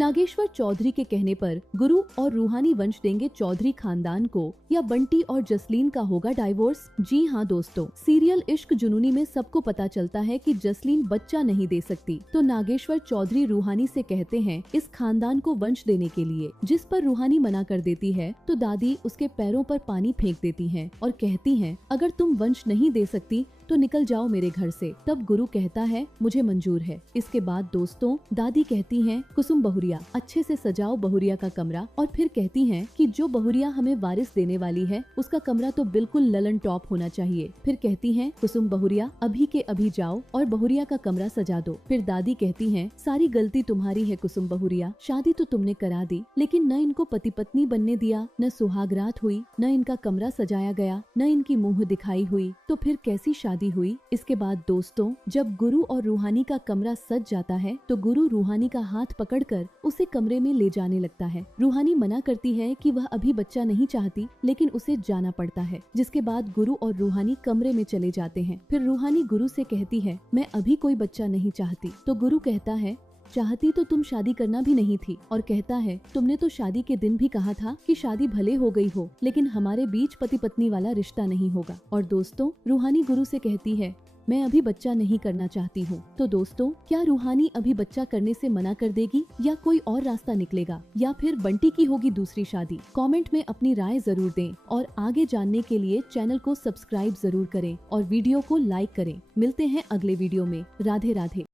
नागेश्वर चौधरी के कहने पर गुरु और रूहानी वंश देंगे चौधरी खानदान को, या बंटी और जसलीन का होगा डाइवोर्स। जी हाँ दोस्तों, सीरियल इश्क जुनूनी में सबको पता चलता है कि जसलीन बच्चा नहीं दे सकती, तो नागेश्वर चौधरी रूहानी से कहते हैं इस खानदान को वंश देने के लिए, जिस पर रूहानी मना कर देती है तो दादी उसके पैरों पर पानी फेंक देती हैं और कहती हैं अगर तुम वंश नहीं दे सकती तो निकल जाओ मेरे घर से। तब गुरु कहता है मुझे मंजूर है। इसके बाद दोस्तों दादी कहती हैं कुसुम बहुरिया अच्छे से सजाओ बहुरिया का कमरा, और फिर कहती हैं कि जो बहुरिया हमें वारिस देने वाली है उसका कमरा तो बिल्कुल ललन टॉप होना चाहिए। फिर कहती हैं कुसुम बहुरिया अभी के अभी जाओ और बहुरिया का कमरा सजा दो। फिर दादी कहती हैं सारी गलती तुम्हारी है कुसुम बहुरिया, शादी तो तुमने करा दी लेकिन न इनको पति पत्नी बनने दिया, न सुहागरात हुई, न इनका कमरा सजाया गया, न इनकी मुंह दिखाई हुई, तो फिर कैसी शादी हुई। इसके बाद दोस्तों जब गुरु और रूहानी का कमरा सज जाता है तो गुरु रूहानी का हाथ पकड़कर उसे कमरे में ले जाने लगता है। रूहानी मना करती है कि वह अभी बच्चा नहीं चाहती, लेकिन उसे जाना पड़ता है। जिसके बाद गुरु और रूहानी कमरे में चले जाते हैं। फिर रूहानी गुरु से कहती है मैं अभी कोई बच्चा नहीं चाहती, तो गुरु कहता है चाहती तो तुम शादी करना भी नहीं थी, और कहता है तुमने तो शादी के दिन भी कहा था कि शादी भले हो गई हो लेकिन हमारे बीच पति पत्नी वाला रिश्ता नहीं होगा। और दोस्तों रूहानी गुरु से कहती है मैं अभी बच्चा नहीं करना चाहती हूँ। तो दोस्तों क्या रूहानी अभी बच्चा करने से मना कर देगी या कोई और रास्ता निकलेगा, या फिर बंटी की होगी दूसरी शादी? कमेंट में अपनी राय जरूर दें और आगे जानने के लिए चैनल को सब्सक्राइब जरूर करें और वीडियो को लाइक करें। मिलते हैं अगले वीडियो में। राधे राधे।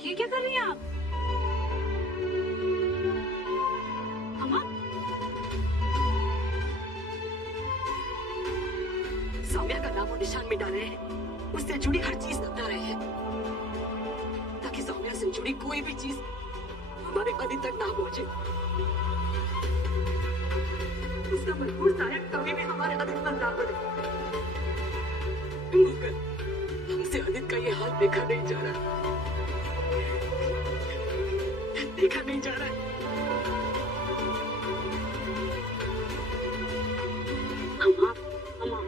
ये क्या कर रही हैं आप? अम्मा? सौम्या का नामो निशान मिटा रहे हैं, उससे जुड़ी हर चीज दबा रहे हैं ताकि सौम्या से जुड़ी कोई भी चीज हमारे पति तक ना पहुंचे। उसका मजबूर सायक कभी भी हमारे अधिक पर ना पड़े। मगर हमसे अधिक का ये हाल देखा नहीं जा रहा, देखा नहीं जा रहा है। अम्मा, अम्मा,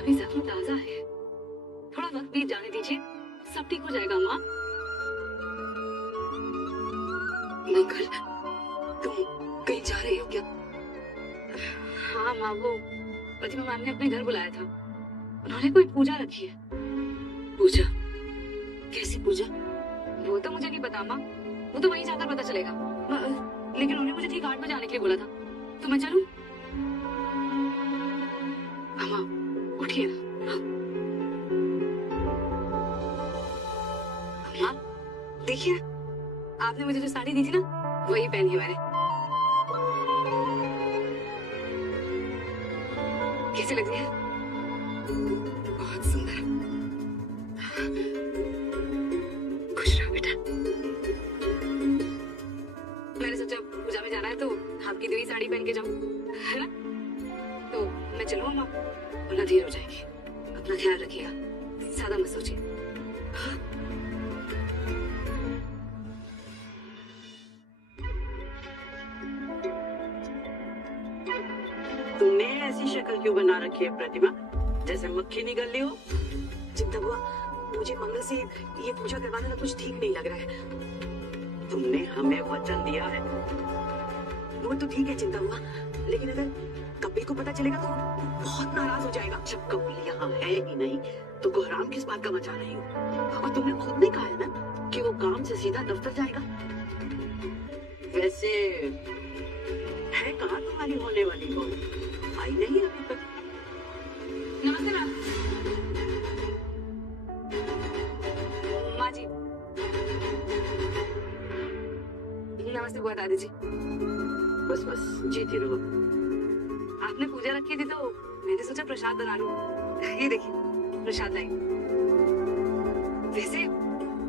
अभी जख्म ताजा है, थोड़ा वक्त बीत जाने दीजिए, सब ठीक हो जाएगा। अम्मा, मंगल, तुम कहीं जा रही हो क्या? हाँ माँ, वो प्रतिमा मैम ने अपने घर बुलाया था, उन्होंने कोई पूजा रखी है। पूजा? कैसी पूजा? वो तो मुझे नहीं पता माँ, वो तो वहीं जाकर पता चलेगा। लेकिन उन्होंने मुझे ठीक 8 बजे आने के लिए बोला था, तो मैं चलूं? अम्मा उठिए ना। अम्मा देखिए, आपने मुझे जो साड़ी दी थी ना वही पहनी है मैंने। कैसी लग रही है? बहुत सुंदर। खुश रहो बेटा। मैंने सोचा पूजा में जाना है तो आपकी दी साड़ी पहन के जाऊं, है ना? तो मैं चलूं अम्मा, वरना देर हो जाएगी। अपना ख्याल रखिएगा, ज्यादा मत सोचिए। हाँ? तुमने ऐसी शक्ल क्यों बना रखी है प्रतिमा, जैसे मक्खी निकल ली हो? चिंता हुआ, मुझे मंगल से ये पूजा करवाना कुछ ठीक नहीं लग रहा है। तुमने हमें वचन दिया है। वो तो ठीक है चिंता हुआ, लेकिन अगर कपिल को पता चलेगा तो बहुत नाराज हो जाएगा। जब कपिल यहाँ है ही नहीं तो कोहराम किस बात का मचा रही हो? और तुमने खुद ने कहा है ना कि वो काम से सीधा दफ्तर जाएगा। वैसे है कहाँ तुम्हारी होने वाली कौन? आई नहीं अभी तक। नमस्ते मैम। माँ जी। नमस्ते बुआ दादी जी। बस बस जीती रहो। आपने पूजा रखी थी तो मैंने सोचा प्रसाद बना लूं। ये देखिए प्रसाद लाई। वैसे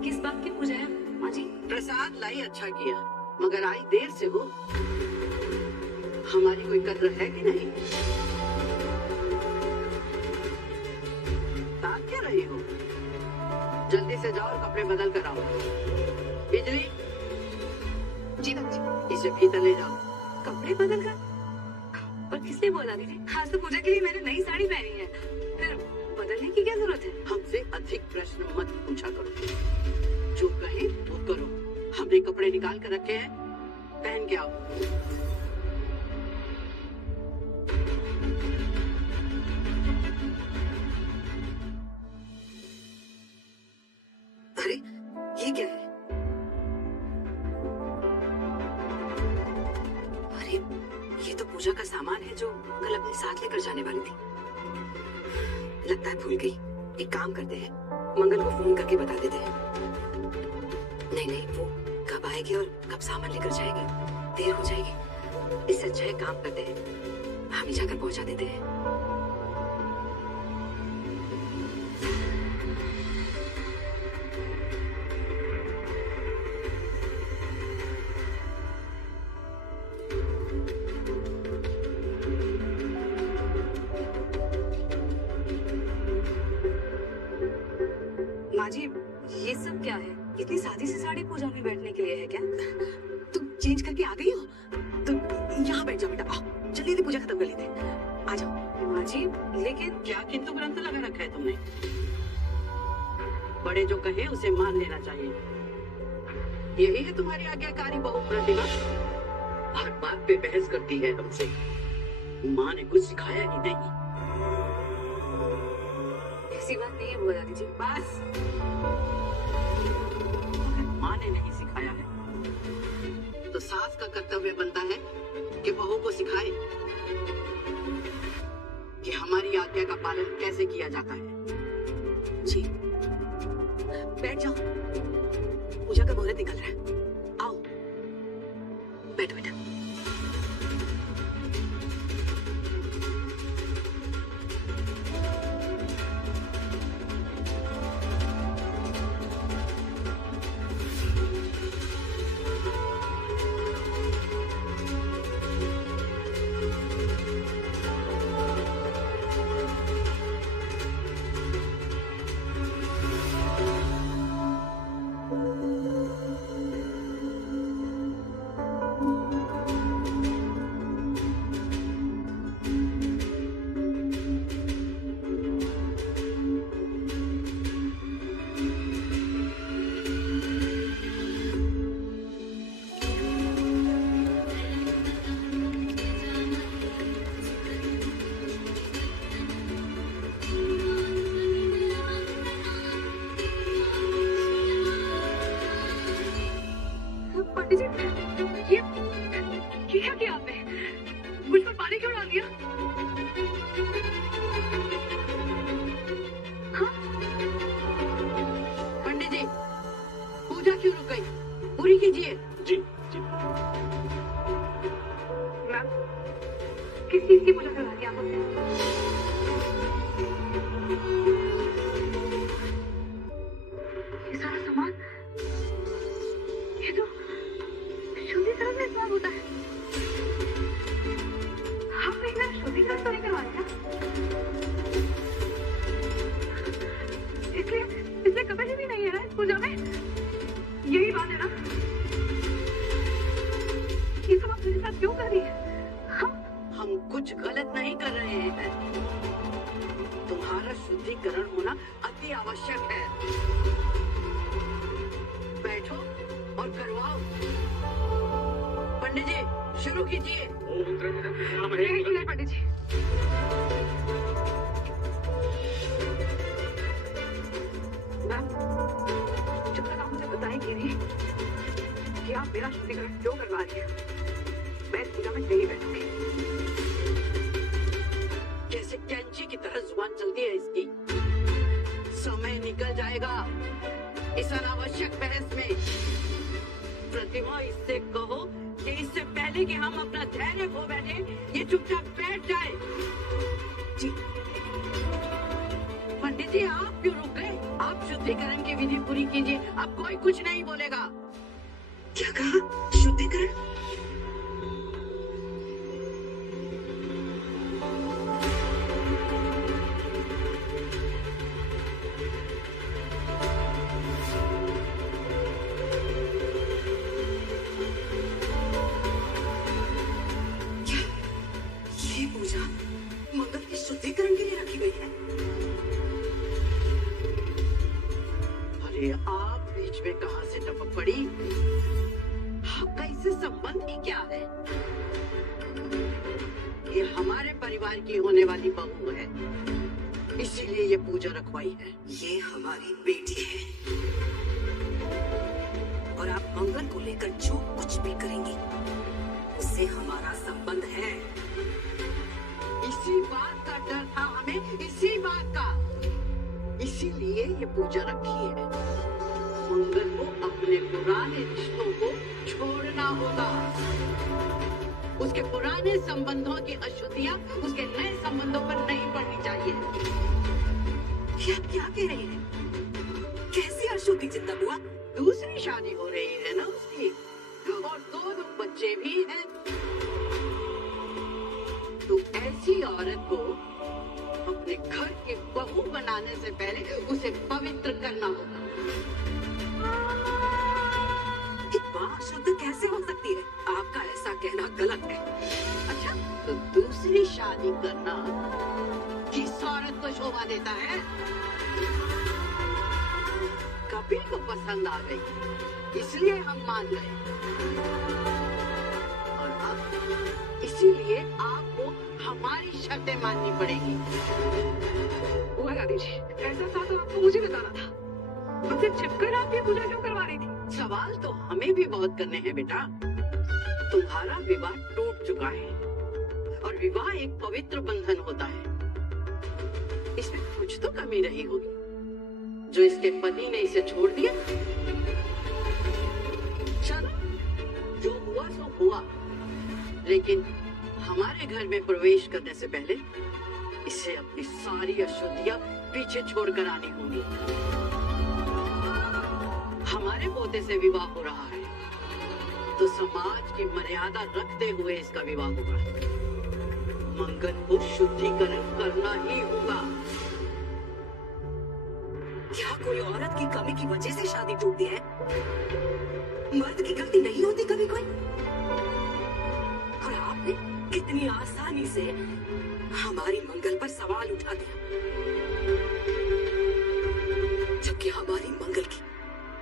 किस बात की पूजा है माँ जी? प्रसाद लाई, अच्छा किया, मगर आई देर से हो। हमारी कोई कद्र है कि नहीं? ताक क्या रही हो? जल्दी से जाओ और कपड़े बदल कर आओ। बिजली, जी दादी। इसे भीतर ले जाओ। कपड़े बदल कर? इसलिए बोला दीदी, आज तो पूजा के लिए मैंने नई साड़ी पहनी है, फिर बदलने की क्या जरूरत है? हमसे अधिक प्रश्न मत पूछा करो, जो कहे वो करो। हमने कपड़े निकाल कर रखे हैं, पहन के आओ। अरे ये क्या है? अरे ये तो पूजा का सामान है जो कल अपने साथ लेकर जाने वाली थी। लगता है भूल गई। एक काम करते हैं, मंगल को फोन करके बता देते हैं। नहीं नहीं, वो कब आएगी और कब सामान लेकर जाएगी, देर हो जाएगी। इससे अच्छा है काम करते हैं, हम ही जाकर पहुंचा देते हैं। माँ जी, ये सब क्या है? इतनी सादी सी साड़ी पूजा में बैठने के लिए है क्या? तुम चेंज करके आ गई हो? तुम यहाँ बैठ जाओ बेटा, आओ जल्दी जल्दी पूजा खत्म कर लेते हैं। आ जाओ। माँ जी, लेकिन क्या किंतु परंतु लगा रखा है तुमने? बड़े जो कहे उसे मान लेना चाहिए। यही है तुम्हारी आज्ञाकारी बहू प्रतिभा। हर बात पे बहस करती है हमसे। माँ ने कुछ सिखाया ही नहीं। ऐसी बात नहीं है बुआ दादी जी। बस, माँ ने नहीं सिखाया है तो सास का कर्तव्य बनता है कि बहू को सिखाए कि हमारी आज्ञा का पालन कैसे किया जाता है। जी, बैठ जाओ, पूजा का मुहूर्त निकल रहा है। आओ बैठो बेटा। पंडित जी, ये क्या किया आपने? मुझ पर पानी क्यों डाल दिया? हाँ? पंडित जी, पूजा क्यों रुक गई? पूरी कीजिए। जी जी। मैम, किस चीज की पूजा करवा रही हैं आप हमसे? ये सारा सामान, ये तो शुद्धिकरण में इस्तेमाल होता है। आप एक बार शुद्धिकरण तो नहीं करवा रहे हैं? इसलिए कपड़े भी नहीं है ना इस पूजा में? यही बात है ना? ये सब आप मेरे साथ क्यों कर रही है? हम कुछ गलत नहीं कर रहे हैं। तुम्हारा शुद्धिकरण होना अति आवश्यक है। बैठो और करवाओ। पंडित जी, शुरू कीजिए। एक मिनट पंडित जी। मैम, जब तक आप मुझे बताएंगे नहीं कि आप मेरा शुद्धिकरण क्यों करवा रही हैं, मैं इस पूजा में नहीं बैठूंगी। जैसे कैंची की तरह जुबान चलती है इसकी। समय निकल जाएगा इस अनावश्यक बहस में। प्रतिभा, इससे कहो कि इससे पहले कि हम अपना धैर्य खो बैठे, ये चुपचाप बैठ जाए। जी। पंडित जी, आप क्यों रुक गए? आप शुद्धिकरण की विधि पूरी कीजिए, अब कोई कुछ नहीं बोलेगा। क्या कहा? शुद्धिकरण? ये पूजा मंगल के शुद्धिकरण के लिए रखी गई है। अरे आप बीच में कहां से टपक पड़ी? आपका इससे संबंध ही क्या है? ये हमारे परिवार की होने वाली बहू है, इसीलिए ये पूजा रखवाई है। ये हमारी बेटी है और आप मंगल को लेकर जो कुछ भी करेंगी उससे हमारा संबंध है। इसी बात का डर था हमें, इसी बात का, इसीलिए ये पूजा रखी है। मंगल को अपने पुराने रिश्तों को छोड़ना होगा। उसके पुराने संबंधों की अशुद्धियां उसके नए संबंधों पर नहीं पड़नी चाहिए। ये आप क्या कह रही हैं? कैसी अशुद्धि चिंता हुआ? दूसरी शादी हो रही है ना उसकी, और दो बच्चे भी हैं। तो ऐसी औरत को अपने घर के बहू बनाने से पहले उसे पवित्र करना होगा। विवाह शुद्ध कैसे हो सकती है? आपका ऐसा कहना गलत है। अच्छा, तो दूसरी शादी करना किस औरत को शोभा देता है? कपिल को पसंद आ गई, इसलिए हम मान गए, और अब इसीलिए आपको हमारी शर्तें माननी पड़ेगी। हुआ दादी जी, ऐसा था तो आपको मुझे बताना था। मुझसे छिपकर आप ये पूजा क्यों करवा रही थी? सवाल तो हमें भी बहुत करने हैं बेटा। तुम्हारा विवाह टूट चुका है और विवाह एक पवित्र बंधन होता है। इसमें कुछ तो कमी रही होगी जो इसके पति ने इसे छोड़ दिया। चलो, जो हुआ सो हुआ, लेकिन हमारे घर में प्रवेश करने से पहले इसे अपनी सारी अशुद्धियां पीछे छोड़कर आनी होंगी। हमारे पोते से विवाह हो रहा है तो समाज की मर्यादा रखते हुए इसका विवाह होगा। मंगल को शुद्धिकरण करना ही होगा। क्या कोई औरत की कमी की वजह से शादी टूटती है? मर्द की गलती नहीं होती कभी कोई? और आपने कितनी आसानी से हमारी मंगल पर सवाल उठा दिया, जबकि हमारी मंगल की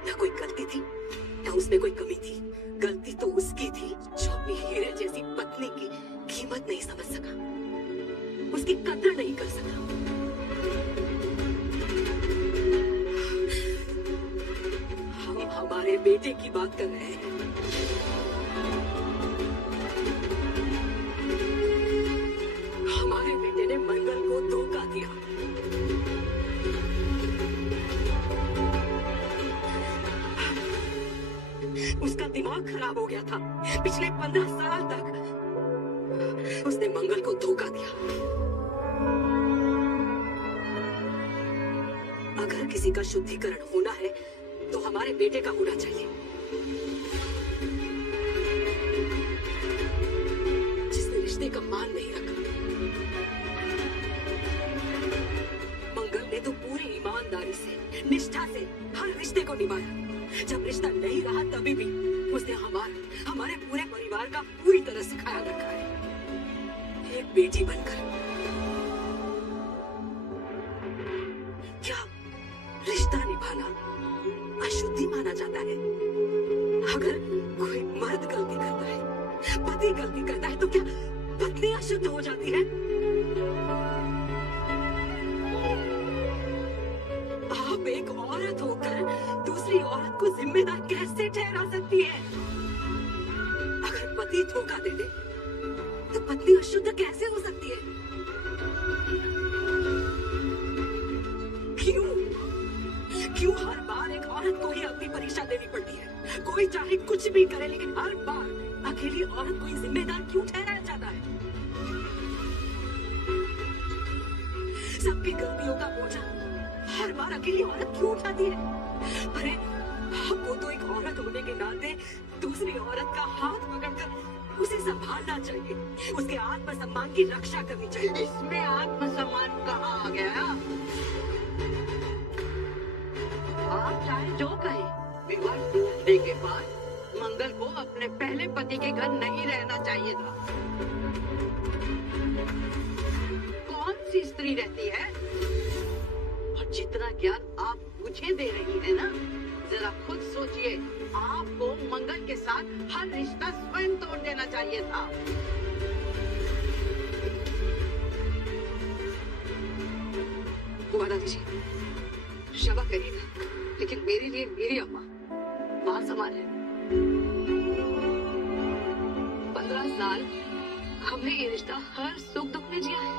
ना कोई गलती थी ना उसमें कोई कमी थी। गलती तो उसकी थी जो अपनी हीरे जैसी पत्नी की कीमत नहीं समझ सका, उसकी कदर नहीं कर सका। हम हमारे बेटे की बात कर रहे हैं। हमारे बेटे ने मंगल को धोखा दिया। उसका दिमाग खराब हो गया था। पिछले 15 साल तक उसने मंगल को धोखा दिया। अगर किसी का शुद्धिकरण होना है तो हमारे बेटे का होना चाहिए, जिसने रिश्ते का मान नहीं रखा। मंगल ने तो पूरी ईमानदारी से, निष्ठा से हर रिश्ते को निभाया। जब रिश्ता नहीं रहा तभी भी उसने हमारे पूरे परिवार का पूरी तरह से ख्याल रखा है, एक बेटी बनकर। क्या रिश्ता निभाना अशुद्धि माना जाता है? अगर कोई मर्द गलती करता है, पति गलती करता है, तो क्या पत्नी अशुद्ध हो जाती है? आप एक औरत होकर दूसरी औरत को जिम्मेदार कैसे ठहरा सकती है? अगर पति धोखा दे दे तो पत्नी अशुद्ध कैसे हो सकती है? क्यों हर बार एक औरत को ही अपनी परीक्षा देनी पड़ती है? कोई चाहे कुछ भी करे, लेकिन हर बार अकेली औरत को ही जिम्मेदार क्यों ठहराया जाता है? सबकी गलतियों का बोझा हर बार अकेली औरत क्यों उठाती है? अरे आपको तो एक औरत होने के नाते दूसरी औरत का हाथ पकड़कर उसे संभालना चाहिए, उसके आत्मसम्मान की रक्षा करनी चाहिए। इसमें आत्मसम्मान कहाँ आ गया? आप चाहे जो कहें, विवाह टूटने के बाद मंगल को अपने पहले पति के घर नहीं रहना चाहिए था। सी स्त्री रहती है। और जितना ज्ञान आप मुझे दे रही है ना, जरा खुद सोचिए, आपको मंगल के साथ हर रिश्ता स्वयं तोड़ देना चाहिए था। वादा दीजिए, क्षमा करिएगा, लेकिन मेरे लिए मेरी अम्मा मां समान है। 15 साल हमने ये रिश्ता हर सुख दुख में जिया है।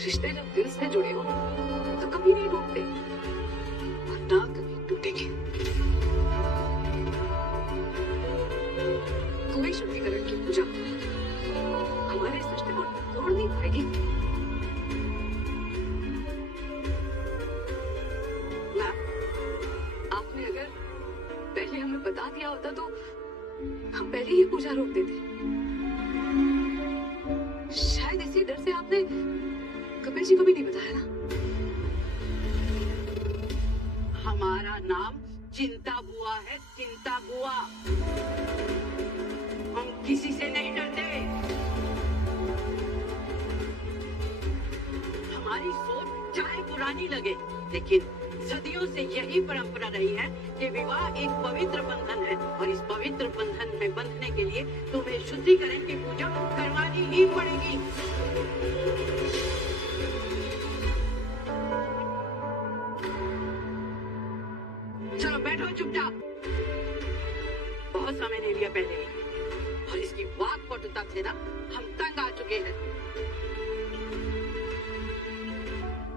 रिश्ते जब दिल से जुड़े हो तो कभी नहीं टूटते और ना कभी टूटेंगे। कोई शुद्धिकरण की पूजा हमारे इस रिश्ते को तोड़ नहीं पाएगी। आपने अगर पहले हमें बता दिया होता तो हम पहले ही पूजा रोक देते। शायद इसी डर से आपने कबीर जी को भी नहीं बताया ना। हमारा नाम चिंता बुआ है, चिंता बुआ। हम किसी से नहीं डरते। हमारी सोच चाहे पुरानी लगे, लेकिन सदियों से यही परंपरा रही है कि विवाह एक पवित्र बंधन है और इस पवित्र बंधन में बंधने के लिए तुम्हें शुद्धिकरण की पूजा करवानी ही पड़ेगी। चलो बैठो चुपचाप। बहुत समय ले लिया पहले ही, और इसकी वाक पटुता से ना हम तंग आ चुके हैं।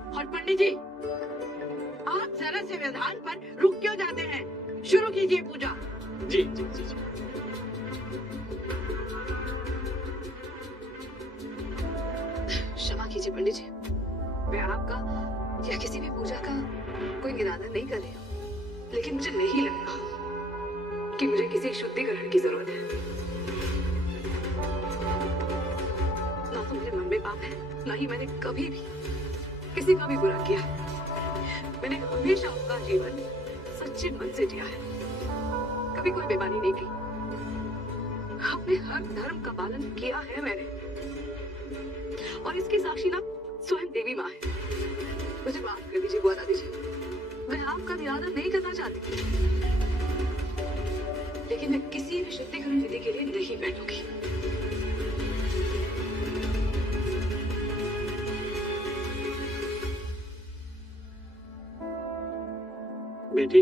और पंडित जी, आप जरा से विधान पर रुक क्यों जाते हैं? शुरू कीजिए पूजा। जी जी जी जी। क्षमा कीजिए पंडित जी, मैं आपका या किसी भी पूजा का कोई निरादर नहीं कर रही हूँ, लेकिन मुझे नहीं लगता कि मुझे किसी शुद्धिकरण की जरूरत है। ना तो मेरे मन में पाप है, ना ही मैंने कभी भी किसी का भी बुरा किया है। मैंने हमेशा अपना जीवन सच्चे मन से जिया है, कभी कोई बेईमानी नहीं की। अपने हर धर्म का पालन किया है मैंने, और इसकी साक्षी ना स्वयं देवी माँ है। मुझे माफ कर दीजिए बुआ दादी जी, मैं आपका निरादर नहीं करना चाहती, लेकिन मैं किसी भी शुद्धिकरण विधि के लिए नहीं बैठूंगी। बेटी,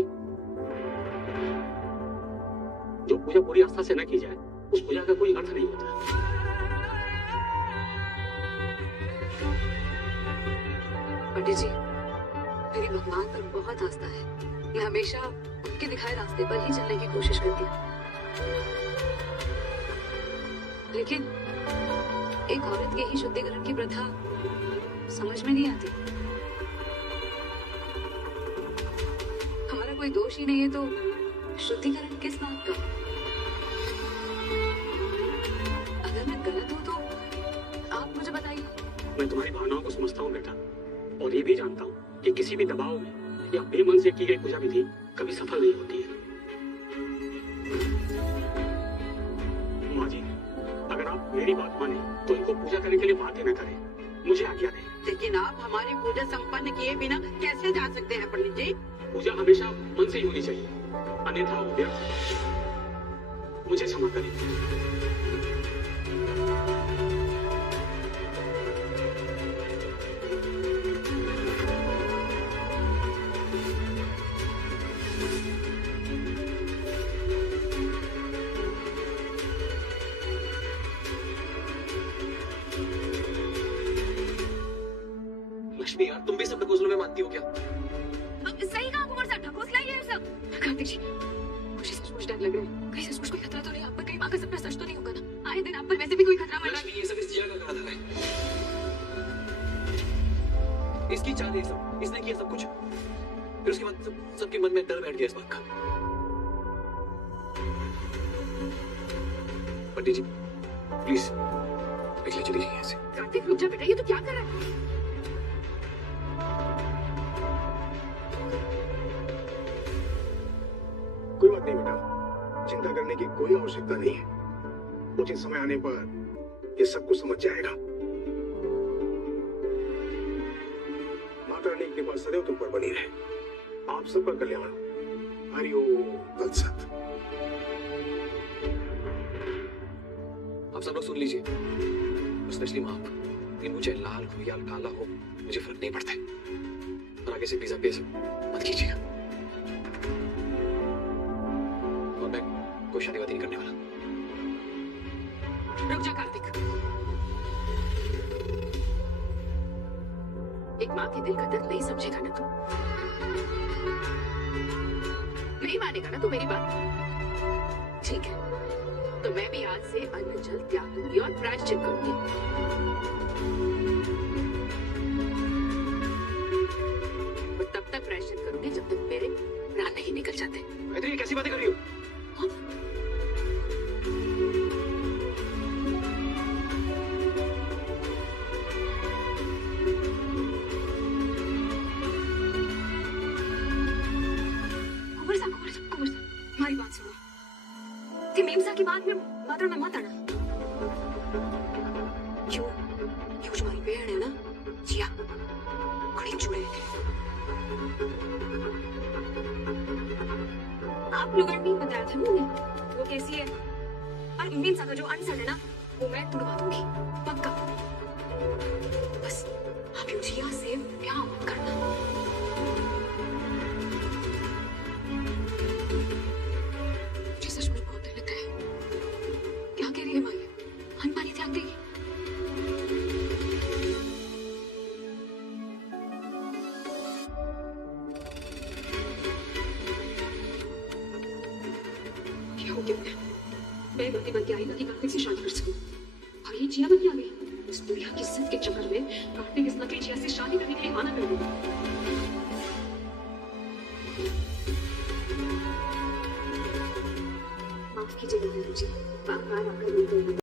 जो पूजा पूरी आस्था से न की जाए, उस पूजा का कोई अर्थ नहीं होता। पंडित जी, मेरी भगवान पर बहुत आस्था है। मैं हमेशा उनके दिखाए रास्ते पर ही चलने की कोशिश करती हूँ, लेकिन एक औरत के ही शुद्धिकरण की प्रथा समझ में नहीं आती। हमारा कोई दोष ही नहीं है तो शुद्धिकरण किस बात का? अगर मैं गलत हूँ तो आप मुझे बताइए। मैं तुम्हारी भावनाओं को समझता हूँ बेटा, और ये भी जानता हूँ कि किसी भी दबाव में या बेमन से की गई पूजा विधि कभी सफल नहीं होती है। माँ जी, अगर आप मेरी बात माने तो इनको पूजा करने के लिए बातें न करें, मुझे आज्ञा दें। लेकिन आप हमारी पूजा संपन्न किए बिना कैसे जा सकते हैं पंडित जी? पूजा हमेशा मन से ही होनी चाहिए, अन्यथा व्यर्थ। मुझे क्षमा करें। लक्ष्मी यार, तुम भी सब प्रपोजलों में मानती हो क्या? सही कहा कुमार साहब, ढकोसला ही है सब। कार्तिक जी, मुझे सचमुच डर लग रहा है। कहीं सचमुच कोई खतरा तो नहीं आप पर? कहीं माँ का सपना सच तो नहीं होगा ना? आए दिन आप पर वैसे भी कोई खतरा मर रहा है। लक्ष्मी, ये सब इस जिया का कहा था। इसकी चाल है सब, इसने किया सब कुछ। फिर उसके बाद सबके मन में डर बैठ गया इस बात का। पंडित जी, प्लीज पिछले चली जाइए ऐसे। कार्तिक रुक जा बेटा, ये तो क्या कर रहा है? कोई बात नहीं बेटा, चिंता करने की कोई आवश्यकता नहीं है। उचित समय आने पर ये सब कुछ समझ जाएगा। माता रानी की कृपा सदैव तुम पर बनी रहे। आप सबका कल्याण। हरि ओम तत्सत। आप सब लोग सुन लीजिए, स्पेशली माँ, नींबू चाहे लाल हो या काला हो, मुझे फर्क नहीं पड़ता है। और आगे से प्लीज आप ये सब मत कीजिएगा। और मैं कोई शादी वादी नहीं करने वाला। रुक जा कार्तिक। एक माँ के दिल का दर्द नहीं समझेगा ना तू? नहीं मानेगा ना तू मेरी बात? ठीक है, तो मैं भी आज से अन्न जल त्याग दूंगी और प्रायश्चित करूंगी। और तब तक प्रायश्चित करूंगी जब तक मेरे प्राण नहीं निकल जाते। गायत्री, कैसी बातें कर रही हो? हमारी बात सुनो। कि मीमसा की बात में मात्रा में मत आना। क्यों? ये जो हमारी बहन है ना, जिया, बड़ी चुड़ैल है। आप लोगों ने बताया था मुझे वो कैसी है। और मीमसा का जो अनसन है ना, वो मैं तुड़वा दूंगी पक्का। बस आप जिया से प्यार मत करना। सच में बहुत दिल लगता है। क्या कह रही है माया? अनपानी त्याग देगी? क्या हो गया? मैं गलती बन के आई ना कि कार्तिक से शादी कर सकूं, और ये जिया बन के आ गई। इस दुनिया की जिद के चक्कर में कार्तिक इस नकली जिया से शादी करने के लिए माना कर दूंगा। माफ कीजिएगा मुझे, बार बार आपका